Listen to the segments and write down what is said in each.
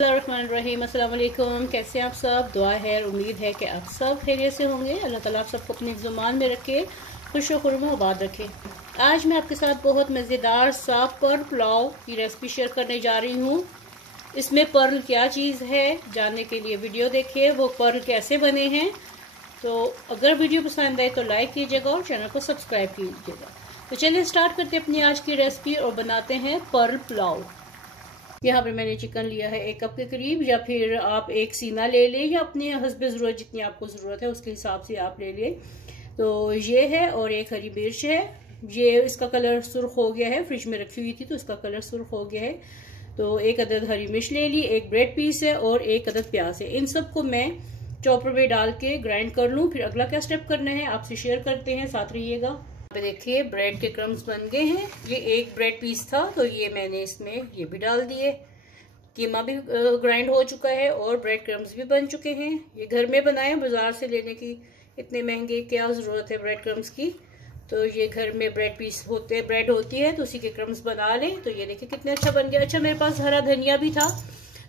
रहीम अस्सलाम वालेकुम। कैसे हैं आप सब? दुआ है और उम्मीद है कि आप सब खैरियत से होंगे। अल्लाह ताला आप सबको अपने ज़ुबान में रखे, खुश खुरमा आबाद रखे। आज मैं आपके साथ बहुत मज़ेदार सा पर्ल पुलाव की रेसिपी शेयर करने जा रही हूँ। इसमें पर्ल क्या चीज़ है जानने के लिए वीडियो देखिए, वो पर्ल कैसे बने हैं। तो अगर वीडियो पसंद आए तो लाइक कीजिएगा और चैनल को सब्सक्राइब कीजिएगा। तो चलिए स्टार्ट करते हैं अपनी आज की रेसिपी और बनाते हैं पर्ल पुलाव। यहाँ पे मैंने चिकन लिया है 1 कप के करीब, या फिर आप एक सीना ले लें या अपने हस्ब ज़रूरत जितनी आपको ज़रूरत है उसके हिसाब से आप ले लें। तो ये है, और एक हरी मिर्च है। ये इसका कलर सुर्ख हो गया है, फ्रिज में रखी हुई थी तो इसका कलर सुर्ख हो गया है। तो 1 अदद हरी मिर्च ले ली, 1 ब्रेड पीस है और 1 अदद प्याज है। इन सबको मैं चॉपर में डाल के ग्राइंड कर लूँ। फिर अगला क्या स्टेप करना है आपसे शेयर करते हैं, साथ रहिएगा। देखिए ब्रेड के क्रम्स बन गए हैं। ये 1 ब्रेड पीस था तो ये मैंने इसमें ये भी डाल दिए। कीमा भी ग्राइंड हो चुका है और ब्रेड क्रम्स भी बन चुके हैं। ये घर में बनाए, बाजार से लेने की इतने महंगे क्या ज़रूरत है ब्रेड क्रम्स की। तो ये घर में ब्रेड पीस होते, ब्रेड होती है तो उसी के क्रम्स बना लें। तो ये देखिए कितने अच्छा बन गया। अच्छा, मेरे पास हरा धनिया भी था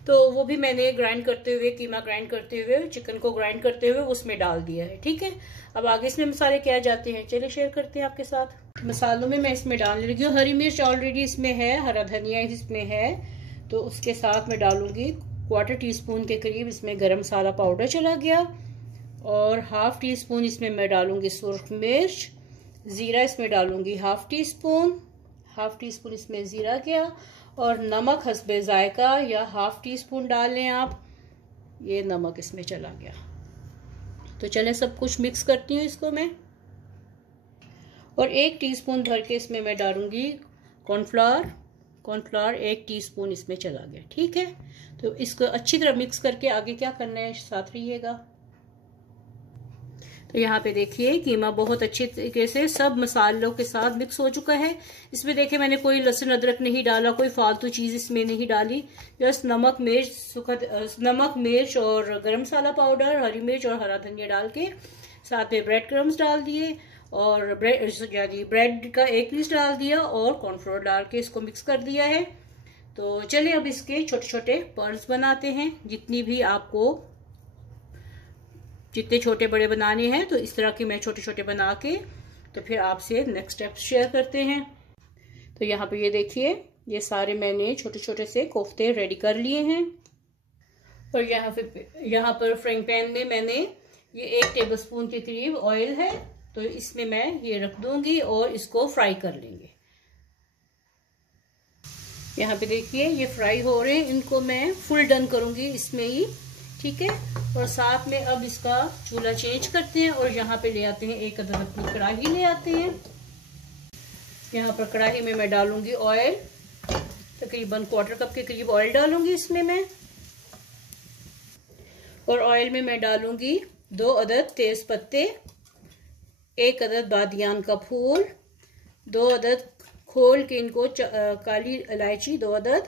तो वो भी मैंने ग्राइंड करते हुए, कीमा ग्राइंड करते हुए, चिकन को ग्राइंड करते हुए उसमें डाल दिया है। ठीक है, अब आगे इसमें मसाले क्या जाते हैं चलिए शेयर करते हैं आपके साथ। मसालों में मैं इसमें डालने लगी हूँ, हरी मिर्च ऑलरेडी इसमें है, हरा धनिया इसमें है। तो उसके साथ मैं डालूंगी 1/4 टीस्पून के करीब इसमें गरम मसाला पाउडर चला गया, और 1/2 टीस्पून इसमें मैं डालूंगी सुर्ख मिर्च। ज़ीरा इसमें डालूंगी 1/2 टीस्पून, 1/2 टीस्पून इसमें ज़ीरा गया। और नमक हस्बे जायका या 1/2 टीस्पून डाल लें आप, ये नमक इसमें चला गया। तो चलें सब कुछ मिक्स करती हूँ इसको मैं। और 1 टीस्पून भर के इसमें मैं डालूंगी कॉर्नफ्लावर 1 टीस्पून इसमें चला गया। ठीक है, तो इसको अच्छी तरह मिक्स करके आगे क्या करना है साथ रहिएगा। तो यहाँ पे देखिए कीमा बहुत अच्छे तरीके से सब मसालों के साथ मिक्स हो चुका है। इसमें देखिए मैंने कोई लहसुन अदरक नहीं डाला, कोई फालतू चीज इसमें नहीं डाली। बस नमक मिर्च और गरम मसाला पाउडर, हरी मिर्च और हरा धनिया डाल के साथ में ब्रेड क्रम्स डाल दिए, और ब्रेड का 1 पीस डाल दिया और कॉर्नफ्लोर डाल के इसको मिक्स कर दिया है। तो चलिए अब इसके छोटे छोटे पर्ल्स बनाते हैं। जितने छोटे बड़े बनाने हैं तो इस तरह के मैं छोटे छोटे बना के तो फिर आपसे नेक्स्ट स्टेप शेयर करते हैं। तो यहाँ पे ये देखिए ये सारे मैंने छोटे छोटे से कोफ्ते रेडी कर लिए हैं। और यहाँ पर फ्राइंग पैन में मैंने ये 1 टेबलस्पून के करीब ऑयल है, तो इसमें मैं ये रख दूंगी और इसको फ्राई कर लेंगे। यहाँ पे देखिए ये फ्राई हो रहे हैं, इनको मैं फुल डन करूंगी इसमें ही। ठीक है, और साथ में अब इसका चूल्हा चेंज करते हैं और यहाँ पे ले आते हैं 1 अदद अपनी कढ़ाई ले आते हैं। यहाँ पर कढ़ाई में मैं डालूंगी ऑयल, तकरीबन 1/4 कप के करीब ऑयल डालूंगी इसमें मैं। और ऑयल में मैं डालूंगी 2 अदद तेज पत्ते, 1 अदद बादियान का फूल, 2 अदद खोल के इनको काली इलायची 2 अदद,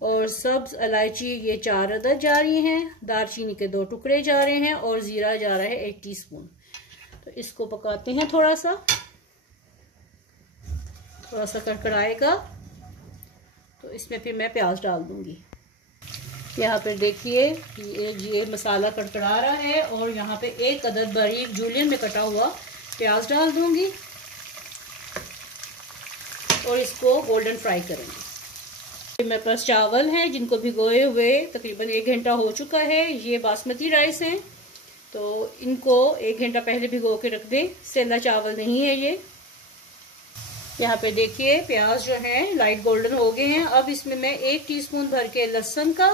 और सब्ज इलायची ये 4 अदद जा रही हैं, दालचीनी के 2 टुकड़े जा रहे हैं, और जीरा जा रहा है 1 टीस्पून। तो इसको पकाते हैं थोड़ा सा कड़कड़ाएगा तो इसमें फिर मैं प्याज डाल दूंगी। यहाँ पर देखिए ये मसाला कड़कड़ा रहा है, और यहाँ पे 1 अदद बारीक जूलियन में कटा हुआ प्याज डाल दूंगी और इसको गोल्डन फ्राई करेंगे। मेरे पास चावल हैं जिनको भिगोए हुए तकरीबन 1 घंटा हो चुका है। ये बासमती राइस हैं तो इनको 1 घंटा पहले भिगो के रख दें, सेंधा चावल नहीं है ये। यहाँ पे देखिए प्याज जो है लाइट गोल्डन हो गए हैं। अब इसमें मैं 1 टीस्पून भर के लहसुन का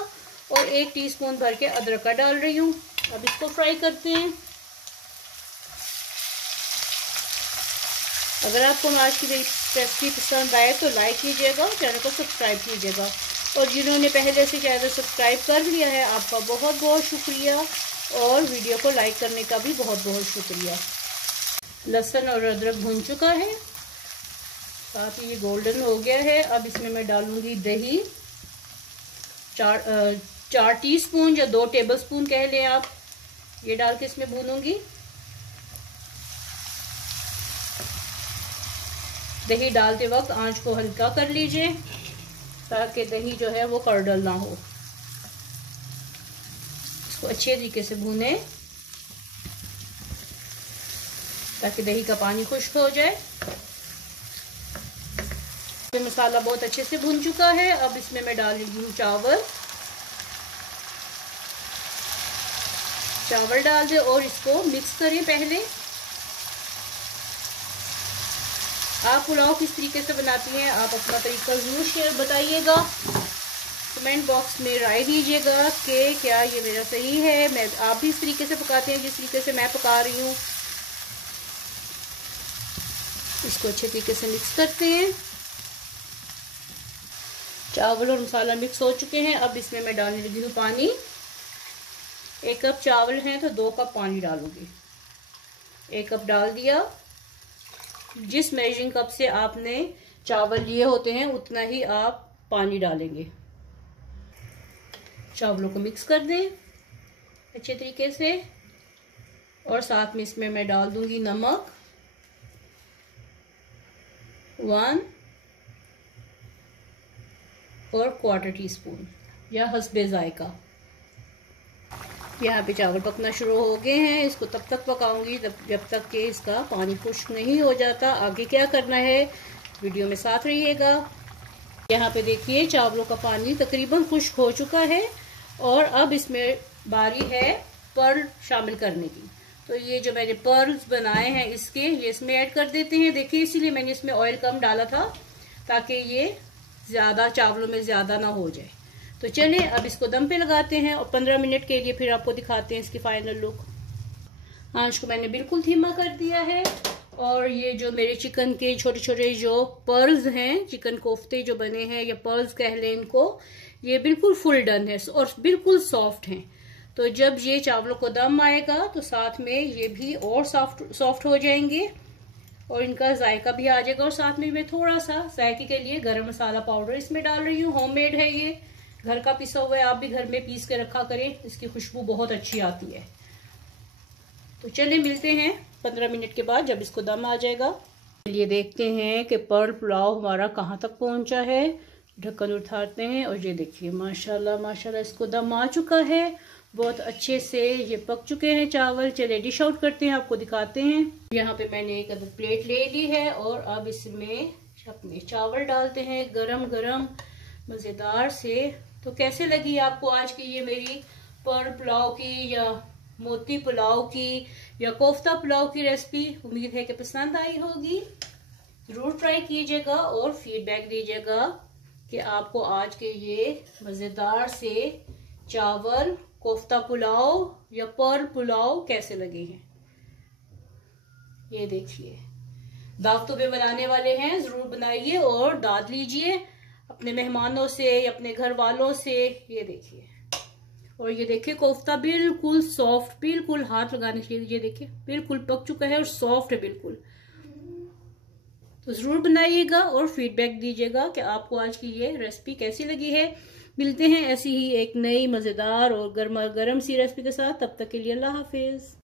और 1 टीस्पून भर के अदरक का डाल रही हूँ। अब इसको फ्राई करते हैं। अगर आपको आज की रेसिपी पसंद आए तो लाइक कीजिएगा, चैनल को सब्सक्राइब कीजिएगा, और जिन्होंने पहले से चैनल सब्सक्राइब कर लिया है आपका बहुत बहुत शुक्रिया, और वीडियो को लाइक करने का भी बहुत बहुत शुक्रिया। लहसुन और अदरक भून चुका है, साथ ही ये गोल्डन हो गया है। अब इसमें मैं डालूंगी दही 4 टीस्पून या 2 टेबलस्पून कह लें आप, ये डाल के इसमें भूनूंगी। दही डालते वक्त आंच को हल्का कर लीजिए ताकि दही जो है वो कड़ल ना हो। इसको अच्छे तरीके से भूनें ताकि दही का पानी खुश्क हो जाए। मसाला बहुत अच्छे से भून चुका है। अब इसमें मैं डाल रही हूँ चावल डाल दें और इसको मिक्स करें। पहले आप पुलाव किस तरीके से बनाती हैं, आप अपना तरीका जरूर शेयर बताइएगा, कमेंट बॉक्स में राय दीजिएगा कि क्या ये मेरा सही है, मैं आप भी इस तरीके से पकाते हैं जिस तरीके से मैं पका रही हूँ। इसको अच्छे तरीके से मिक्स करते हैं। चावल और मसाला मिक्स हो चुके हैं। अब इसमें मैं डालने लगी हूँ पानी। 1 कप चावल है तो 2 कप पानी डालूंगी। 1 कप डाल दिया। जिस मेजरिंग कप से आपने चावल लिए होते हैं उतना ही आप पानी डालेंगे। चावलों को मिक्स कर दें अच्छे तरीके से और साथ में इसमें मैं डाल दूंगी नमक 1 और 1/4 टीस्पून या हस्बे जायका। यहाँ पे चावल पकना शुरू हो गए हैं। इसको तब तक पकाऊंगी जब तक कि इसका पानी खुश्क नहीं हो जाता। आगे क्या करना है वीडियो में साथ रहिएगा। यहाँ पे देखिए चावलों का पानी तकरीबन खुश्क हो चुका है और अब इसमें बारी है पर्ल शामिल करने की। तो ये जो मैंने पर्ल्स बनाए हैं ये इसमें ऐड कर देते हैं। देखिए इसीलिए मैंने इसमें ऑयल कम डाला था ताकि ये ज़्यादा चावलों में ज़्यादा ना हो जाए। तो चलिए अब इसको दम पे लगाते हैं और 15 मिनट के लिए फिर आपको दिखाते हैं इसकी फाइनल लुक। आंच को मैंने बिल्कुल धीमा कर दिया है और ये जो मेरे चिकन के छोटे छोटे जो पर्ल्स हैं, चिकन कोफ्ते जो बने हैं या पर्ल्स कह लें इनको, ये बिल्कुल फुल डन है और बिल्कुल सॉफ्ट हैं। तो जब ये चावलों को दम आएगा तो साथ में ये भी और सॉफ्ट हो जाएंगे और इनका जायका भी आ जाएगा। और साथ में मैं थोड़ा सा जायके के लिए गरम मसाला पाउडर इसमें डाल रही हूँ। होममेड है, ये घर का पिसा हुआ है। आप भी घर में पीस के रखा करें, इसकी खुशबू बहुत अच्छी आती है। तो चलिए मिलते हैं 15 मिनट के बाद जब इसको दम आ जाएगा। चलिए देखते हैं कि पर्ल पुलाव हमारा कहाँ तक पहुंचा है। ढक्कन उठाते हैं और ये देखिए माशाल्लाह माशाल्लाह इसको दम आ चुका है। बहुत अच्छे से ये पक चुके हैं चावल। चलिए डिश आउट करते हैं, आपको दिखाते हैं। यहाँ पे मैंने एक अदद प्लेट ले ली है और अब इसमें अपने चावल डालते हैं गरम गरम मज़ेदार से। तो कैसे लगी आपको आज की ये मेरी पर्ल पुलाव की या मोती पुलाव की या कोफ्ता पुलाव की रेसिपी? उम्मीद है कि पसंद आई होगी। ज़रूर ट्राई कीजिएगा और फीडबैक दीजिएगा कि आपको आज के ये मज़ेदार से चावल कोफ्ता पुलाव या पर्ल पुलाव कैसे लगे हैं। ये देखिए दावतों पे बनाने वाले हैं, जरूर बनाइए और दाद लीजिए अपने मेहमानों से या अपने घर वालों से। ये देखिए और ये देखिए कोफ्ता बिल्कुल सॉफ्ट, बिल्कुल हाथ लगाने से ये देखिए बिल्कुल पक चुका है और सॉफ्ट है बिल्कुल। तो जरूर बनाइएगा और फीडबैक दीजिएगा कि आपको आज की ये रेसिपी कैसी लगी है। मिलते हैं ऐसी ही एक नई मजेदार और गर्मा गर्म सी रेसिपी के साथ। तब तक के लिए अल्लाह हाफिज।